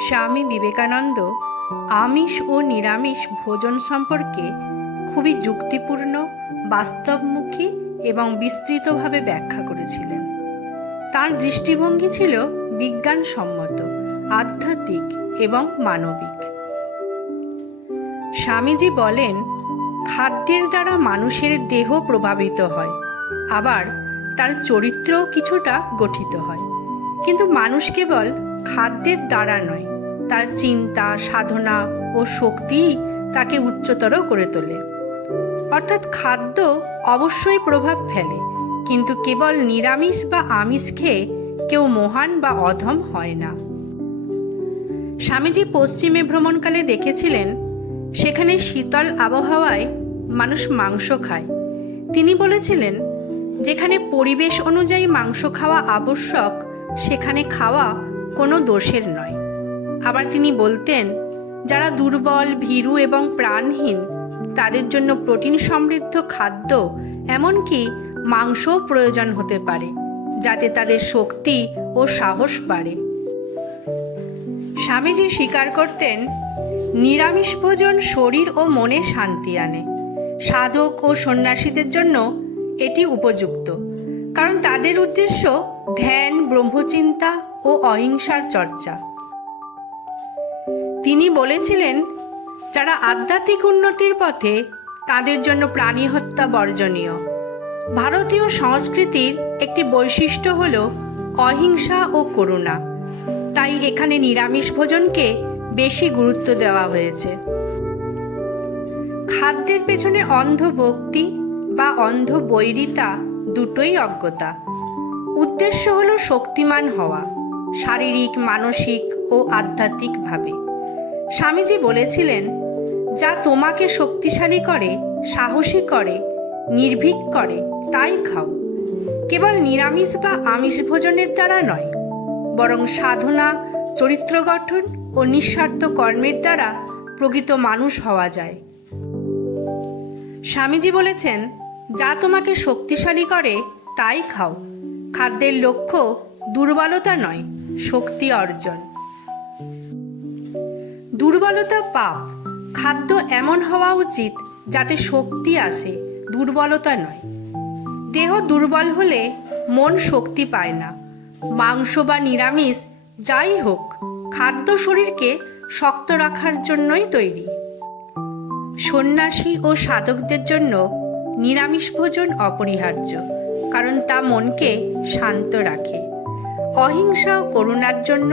স্বামী বিবেকানন্দ আমিষ ও নিরামিষ ভোজন সম্পর্কে খুবই যুক্তিপূর্ণ, বাস্তবমুখী এবং বিস্তৃতভাবে ব্যাখ্যা করেছিলেন। তার দৃষ্টিভঙ্গি ছিল বিজ্ঞানসম্মত, আধ্যাত্মিক এবং মানবিক। স্বামীজি বলেন, খাদ্যের দ্বারা মানুষের দেহ প্রভাবিত হয়, আবার তার চরিত্রও কিছুটা গঠিত হয়। কিন্তু মানুষ কেবল খাদ্যের দ্বারা নয়। তার চিন্তা, সাধনা ও শক্তিই তাকে উচ্চতর করে তোলে। অর্থাৎ খাদ্য অবশ্যই প্রভাব ফেলে, কিন্তু কেবল নিরামিষ বা আমিষ খেয়ে কেউ মহান বা অধম হয় না। স্বামীজি পশ্চিমে ভ্রমণকালে দেখেছিলেন, সেখানে শীতল আবহাওয়ায় মানুষ মাংস খায়। তিনি বলেছিলেন, যেখানে পরিবেশ অনুযায়ী মাংস খাওয়া আবশ্যক, সেখানে খাওয়া কোনো দোষের নয়। আবার তিনি বলতেন, যারা দুর্বল, ভীরু এবং প্রাণহীন, তাদের জন্য প্রোটিন সমৃদ্ধ খাদ্য, এমনকি মাংসও প্রয়োজন হতে পারে, যাতে তাদের শক্তি ও সাহস বাড়ে। স্বামীজি স্বীকার করতেন, নিরামিষ ভোজন শরীর ও মনে শান্তি আনে। সাধক ও সন্ন্যাসীদের জন্য এটি উপযুক্ত, কারণ তাদের উদ্দেশ্য ধ্যান, ব্রহ্মচিন্তা ও অহিংসার চর্চা। তিনি বলেছিলেন, যারা আধ্যাত্মিক উন্নতির পথে তাদের জন্য প্রাণী হত্যা বর্জনীয়। ভারতীয় সংস্কৃতির একটি বৈশিষ্ট্য হল অহিংসা ও করুণা। তাই এখানে নিরামিষ ভোজনকে বেশি গুরুত্ব দেওয়া হয়েছে। খাদ্যের পেছনে অন্ধ ভক্তি বা অন্ধ বৈরিতা দুটোই অজ্ঞতা। উদ্দেশ্য হল শক্তিমান হওয়া, শারীরিক, মানসিক ও আধ্যাত্মিকভাবে। স্বামীজি বলেছিলেন, যা তোমাকে শক্তিশালী করে, সাহসী করে, নির্ভীক করে, তাই খাও। কেবল নিরামিষ বা আমিষ ভোজনের দ্বারা নয়, বরং সাধনা, চরিত্র গঠন ও নিঃস্বার্থ কর্মের দ্বারা প্রকৃত মানুষ হওয়া যায়। স্বামীজি বলেছেন, যা তোমাকে শক্তিশালী করে, তাই খাও। খাদ্যের লক্ষ্য দুর্বলতা নয়, শক্তি অর্জন। দুর্বলতা পাপ। খাদ্য এমন হওয়া উচিত যাতে শক্তি আসে, দুর্বলতা নয়। দেহ দুর্বল হলে মন শক্তি পায় না। মাংস বা নিরামিষ, যাই হোক, খাদ্য শরীরকে শক্ত রাখার জন্যই তৈরি। সন্ন্যাসী ও সাধকদের জন্য নিরামিষ ভোজন অপরিহার্য। কারণ তা মনকে শান্ত রাখে। অহিংসা ও করুণার জন্য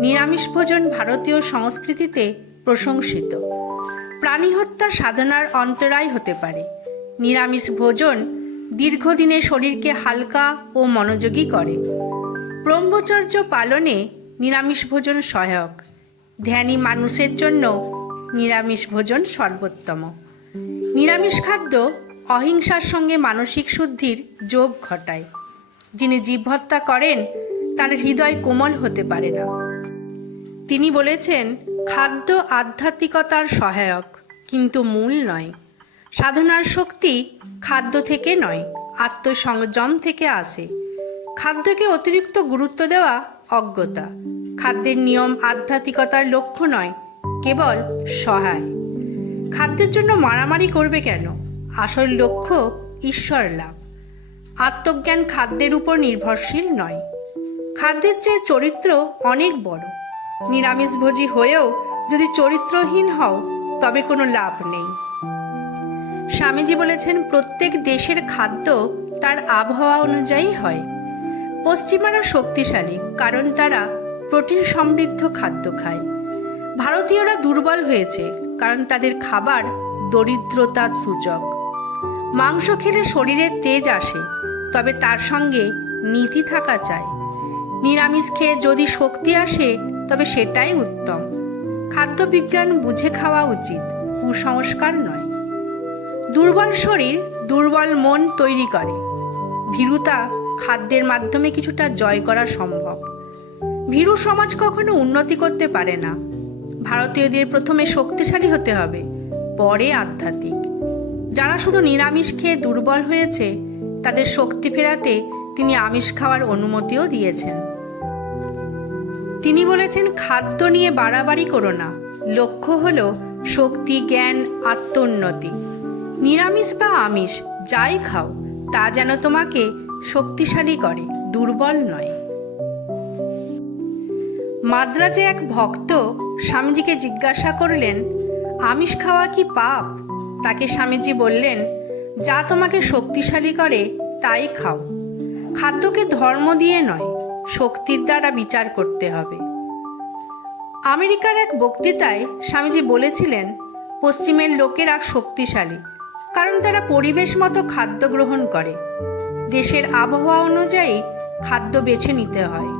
নিরামিষ ভোজন ভারতীয় সংস্কৃতিতে প্রশংসিত। প্রাণী হত্যা সাধনার অন্তরায় হতে পারে। নিরামিষ ভোজন দীর্ঘদিনে শরীরকে হালকা ও মনোযোগী করে। ব্রহ্মচর্য পালনে নিরামিষ ভোজন সহায়ক। ধ্যানী মানুষের জন্য নিরামিষ ভোজন সর্বোত্তম। নিরামিষ খাদ্য অহিংসার সঙ্গে মানসিক শুদ্ধির যোগ ঘটায়। যিনি জীব হত্যা করেন, তার হৃদয় কোমল হতে পারে না। তিনি বলেছেন, খাদ্য আধ্যাত্মিকতার সহায়ক, কিন্তু মূল নয়। সাধনার শক্তি খাদ্য থেকে নয়, আত্মসংযম থেকে আসে। খাদ্যকে অতিরিক্ত গুরুত্ব দেওয়া অজ্ঞতা। খাদ্যের নিয়ম আধ্যাত্মিকতার লক্ষ্য নয়, কেবল সহায়। খাদ্যের জন্য মারামারি করবে কেন? আসল লক্ষ্য ঈশ্বর লাভ। আত্মজ্ঞান খাদ্যের উপর নির্ভরশীল নয়। খাদ্যের চেয়ে চরিত্র অনেক বড়। নিরামিষভোজী হয়েও যদি চরিত্রহীন হও, তবে কোনো লাভ নেই। স্বামীজি বলেছেন, প্রত্যেক দেশের খাদ্য তার আবহাওয়া অনুযায়ী হয়। পশ্চিমারা শক্তিশালী, কারণ তারা প্রোটিন সমৃদ্ধ খাদ্য খায়। ভারতীয়রা দুর্বল হয়েছে, কারণ তাদের খাবার দরিদ্রতার সূচক। মাংস খেলে শরীরে তেজ আসে, তবে তার সঙ্গে নীতি থাকা চাই। নিরামিষ খেয়ে যদি শক্তি আসে, তবে সেটাই উত্তম। খাদ্যবিজ্ঞান বুঝে খাওয়া উচিত, কুসংস্কার নয়। দুর্বল শরীর দুর্বল মন তৈরি করে। ভীরুতা খাদ্যের মাধ্যমে কিছুটা জয় করা সম্ভব। ভীরু সমাজ কখনো উন্নতি করতে পারে না। ভারতীয়দের প্রথমে শক্তিশালী হতে হবে, পরে আধ্যাত্মিক। যারা শুধু নিরামিষ খেয়ে দুর্বল হয়েছে, তাদের শক্তি ফেরাতে তিনি আমিষ খাওয়ার অনুমতিও দিয়েছেন। তিনি বলেছেন, খাদ্য নিয়ে বাড়াবাড়ি করো না। লক্ষ্য হল শক্তি, জ্ঞান, আত্মোন্নতি। নিরামিষ বা আমিষ, যাই খাও, তা যেন তোমাকে শক্তিশালী করে, দুর্বল নয়। মাদ্রাজে এক ভক্ত স্বামীজিকে জিজ্ঞাসা করলেন, আমিষ খাওয়া কি পাপ? তাকে স্বামীজি বললেন, যা তোমাকে শক্তিশালী করে, তাই খাও। খাদ্যকে ধর্ম দিয়ে নয়, শক্তির দ্বারা বিচার করতে হবে। আমেরিকার এক বক্তৃতায় স্বামীজি বলেছিলেন, পশ্চিমের লোকেরা শক্তিশালী, কারণ তারা পরিবেশ মতো খাদ্য গ্রহণ করে। দেশের আবহাওয়া অনুযায়ী খাদ্য বেছে নিতে হয়।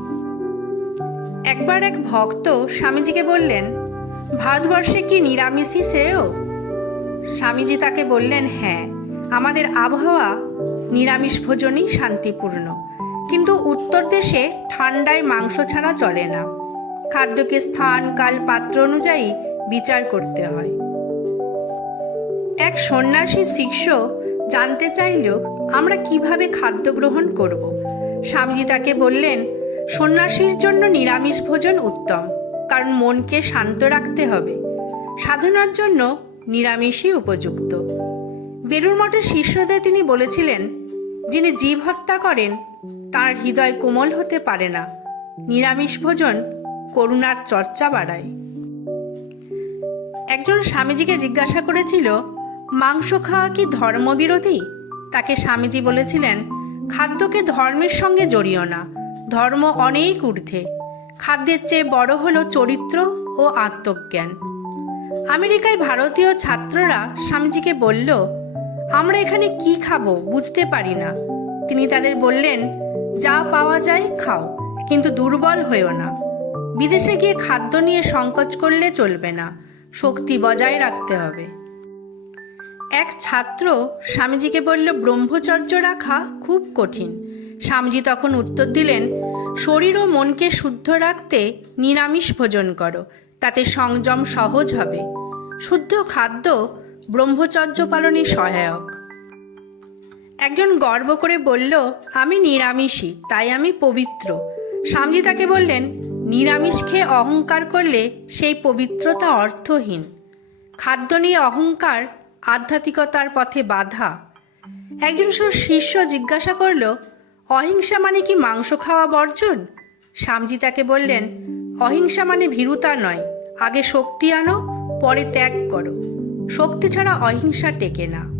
একবার এক ভক্ত স্বামীজিকে বললেন, ভারতবর্ষে কি নিরামিষই শ্রেয়? স্বামীজি তাকে বললেন হ্যাঁ আমাদের আবহাওয়া নিরামিষ ভোজনই শান্তিপূর্ণ। কিন্তু উত্তর দেশে ঠান্ডায় মাংস ছাড়া চলে না। খাদ্যকে স্থান কাল পাত্র অনুযায়ী বিচার করতে হয়। এক সন্ন্যাসী শিষ্য জানতে চাইল, আমরা কীভাবে খাদ্য গ্রহণ করব? স্বামীজি তাকে বললেন, সন্ন্যাসীর জন্য নিরামিষ ভোজন উত্তম, কারণ মনকে শান্ত রাখতে হবে। সাধনার জন্য নিরামিষই উপযুক্ত। বেলুর মঠের শিষ্যদের তিনি বলেছিলেন, যিনি জীব হত্যা করেন, তার হৃদয় কোমল হতে পারে না। নিরামিষ ভোজন করুণার চর্চা বাড়ায়। একজন স্বামীজিকে জিজ্ঞাসা করেছিল, মাংস খাওয়া কি ধর্মবিরোধী? তাকে স্বামীজি বলেছিলেন, খাদ্যকে ধর্মের সঙ্গে জড়িও না, ধর্ম অনেক ঊর্ধ্বে। খাদ্যের চেয়ে বড় হলো চরিত্র ও আত্মজ্ঞান। আমেরিকায় ভারতীয় ছাত্ররা স্বামীজিকে বলল, আমরা এখানে কি খাব বুঝতে পারি না। তিনি তাদের বললেন, যা পাওয়া যায় খাও, কিন্তু দুর্বল হয়েও না। বিদেশে গিয়ে খাদ্য নিয়ে সংকোচ করলে চলবে না, শক্তি বজায় রাখতে হবে। এক ছাত্র স্বামীজিকে বলল ব্রহ্মচর্য রাখা খুব কঠিন। স্বামীজি তখন উত্তর দিলেন, শরীর ও মনকে শুদ্ধ রাখতে নিরামিষ ভোজন করো তাতে সংযম সহজ হবে। শুদ্ধ খাদ্য ব্রহ্মচর্য পালনে সহায়ক। একজন গর্ব করে বলল, আমি নিরামিষই, তাই আমি পবিত্র। স্বামীজি তাকে বললেন, নিরামিষ খেয়ে অহংকার করলে সেই পবিত্রতা অর্থহীন। খাদ্য নিয়ে অহংকার আধ্যাত্মিকতার পথে বাধা। একজন শিষ্য জিজ্ঞাসা করল, অহিংসা মানে কি মাংস খাওয়া বর্জন? স্বামীজি তাকে বললেন অহিংসা মানে ভীরুতা নয়। আগে শক্তি আনো, পরে ত্যাগ করো। শক্তি ছাড়া অহিংসা টেকে না।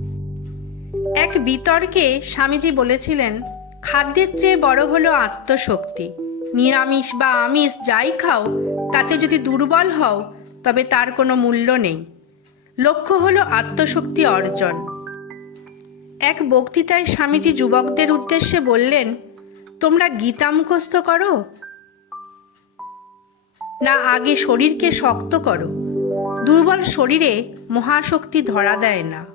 এক বিতর্কে স্বামীজি বলেছিলেন, খাদ্যের চেয়ে বড় হলো আত্মশক্তি। নিরামিষ বা আমিষ যাই খাও, তাতে যদি দুর্বল হও, তবে তার কোনো মূল্য নেই। লক্ষ্য হলো আত্মশক্তি অর্জন। এক বক্তৃতায় স্বামীজি যুবকদের উদ্দেশ্যে বললেন, তোমরা গীতা মুখস্থ করো না আগে শরীরকে শক্ত করো। দুর্বল শরীরে মহাশক্তি ধরা দেয় না।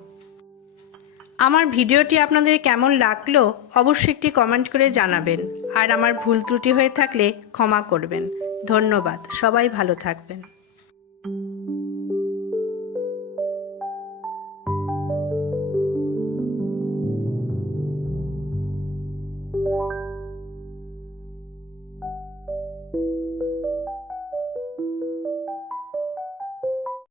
আমার ভিডিওটি আপনাদের কেমন লাগল অবশ্যই একটি কমেন্ট করে জানাবেন। আর আমার ভুল ত্রুটি হয়ে থাকলে ক্ষমা করবেন। ধন্যবাদ। সবাই ভালো থাকবেন।